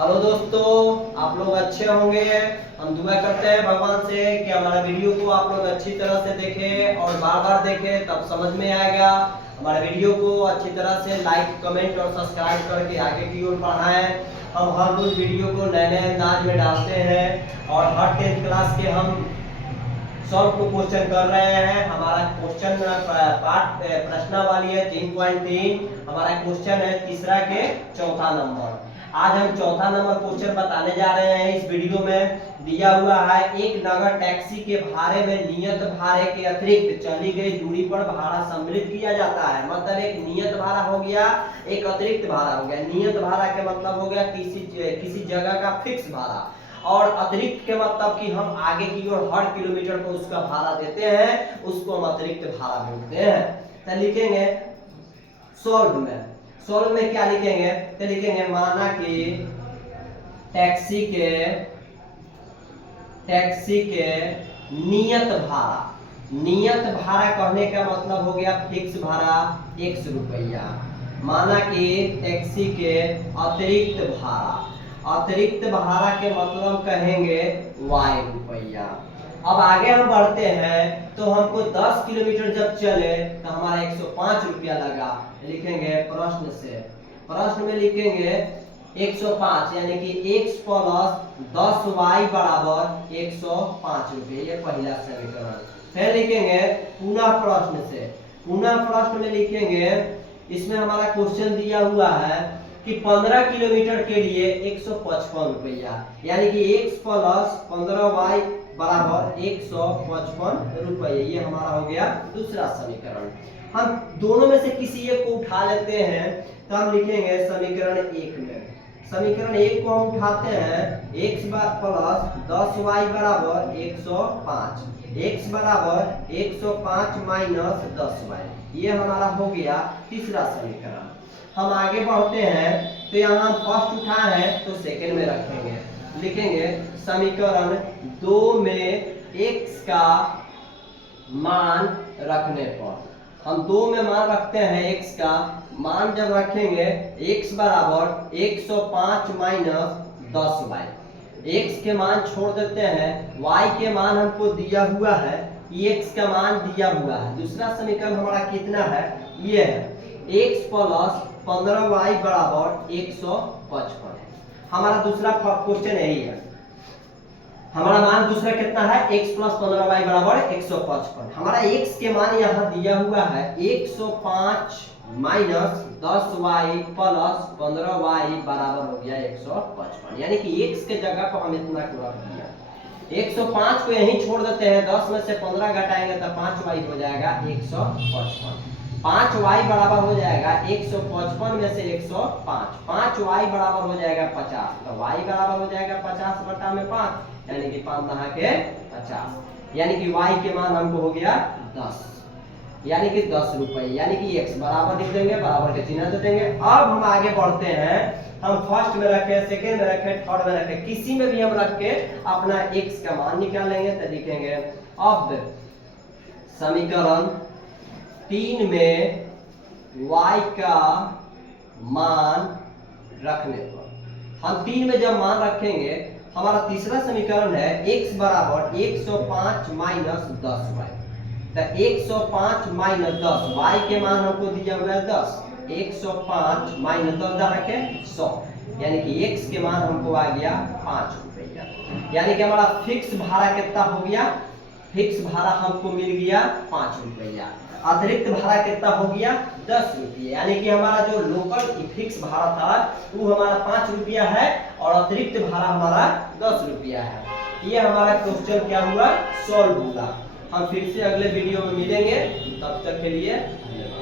Hello दोस्तों, आप लोग अच्छे होंगे। हम दुआ करते हैं भगवान से कि हमारा वीडियो को आप लोग अच्छी तरह से देखें और बार बार देखें, तब समझ में आएगा। हमारे वीडियो को अच्छी तरह से लाइक, कमेंट और सब्सक्राइब करके आगे की ओर बढ़ाएं। हम हर रोज वीडियो को नए नए अंदाज में डालते हैं और हर 10th क्लास के हम सॉल्व को क्वेश्चन कर रहे हैं। हमारा क्वेश्चन पार्ट प्रश्नावली है 3.3। हमारा क्वेश्चन है तीसरा के चौथा नंबर। आज हम चौथा नंबर क्वेश्चन बताने जा रहे हैं। इस वीडियो में दिया हुआ है एक नगर टैक्सी के भाड़े में नियत भाड़े के अतिरिक्त चली गई दूरी पर भाड़ा सम्मिलित किया जाता है। मतलब एक नियत भाड़ा हो गया, एक अतिरिक्त भाड़ा हो गया। नियत भाड़ा के मतलब हो गया किसी जगह का फिक्स भाड़ा, और अतिरिक्त के मतलब कि हम आगे की ओर हर किलोमीटर को उसका भाड़ा देते हैं, उसको हम अतिरिक्त भाड़ा बोलते हैं। तो लिखेंगे सॉल्व में क्या लिखेंगे? तो लिखेंगे माना कि टैक्सी के नियत भाड़ा कहने का मतलब हो गया फिक्स भाड़ा 100 रुपया। माना कि टैक्सी के अतिरिक्त भाड़ा के मतलब कहेंगे y रुपया। अब आगे हम बढ़ते हैं तो हमको 10 किलोमीटर जब चले तो हमारा 105 रुपया लगा। लिखेंगे प्रश्न में लिखेंगे 105, यानी कि x प्लस 10y बराबर 105 रुपये। ये पहला समीकरण। फिर लिखेंगे पुनः प्रश्न में लिखेंगे, इसमें हमारा क्वेश्चन दिया हुआ है कि 15 किलोमीटर के लिए 155 रुपया, यानी कि x प्लस 15y बराबर 155 रुपये। ये हमारा हो गया दूसरा समीकरण। हम दोनों में से किसी एक को उठा लेते हैं तो हम लिखेंगे समीकरण 1 को हम उठाते हैं। x प्लस 10y बराबर 105, x बराबर 105 माइनस 10y। ये हमारा हो गया तीसरा समीकरण। हम आगे बढ़ते हैं तो यहाँ फर्स्ट उठाए हैं तो सेकंड में रखेंगे। लिखेंगे समीकरण 2 में x का मान रखने पर, हम 2 में मान रखते हैं। x का मान जब रखेंगे x बराबर 105 माइनस 10y। x के मान छोड़ देते हैं, y के मान हमको दिया हुआ है, x का मान दिया हुआ है। दूसरा समीकरण हमारा कितना है? ये है x प्लस 15y बराबर 155। हमारा दूसरा क्वेश्चन यही है। हमारा मान दूसरा कितना है? x प्लस 15y बराबर 155। हमारा x के मान यहाँ दिया हुआ है 105 माइनस 10y प्लस 15y बराबर हो गया 155, यानी कि x के जगह पर हम इतना को रख दिया। 105 को यहीं छोड़ देते हैं, 10 में से 15 घटाएंगे तो 5y हो जाएगा 155। 5y बराबर हो जाएगा 155 में से 105, 5y बराबर हो जाएगा 50। तो y बराबर हो जाएगा 50 बटा में 5, यानी कि 5 दहा के 50, यानी कि y के मान हमको हो गया 10, यानी कि 10 रुपये। यानी कि x बराबर लिख देंगे, बराबर के चिन्ह दे देंगे। अब हम आगे बढ़ते हैं। हम फर्स्ट में रखे, सेकेंड में रखे, थर्ड में रखे, किसी में भी हम रख के अपना x का मान निकालेंगे। तो लिखेंगे अब समीकरण 3 में y का मान रखने पर, हम 3 में जब मान रखेंगे, हमारा तीसरा समीकरण है x बराबर 105 माइनस 10y। तो 105 माइनस 10, y के मान हमको दिया हुआ है 10, 105 माइनस 10 रखे 100, यानी कि x के मान हमको आ गया 5 रुपया। यानी कि हमारा फिक्स भाड़ा कितना हो गया? फिक्स भाड़ा हमको मिल गया 5 रुपया। अतिरिक्त भाड़ा कितना हो गया? 10 रुपये। यानी कि हमारा जो लोकल फिक्स भाड़ा था वो हमारा 5 रुपया है और अतिरिक्त भाड़ा हमारा 10 रुपया है। ये हमारा क्वेश्चन क्या हुआ? सॉल्व हुआ। हम फिर से अगले वीडियो में मिलेंगे, तब तक के लिए धन्यवाद।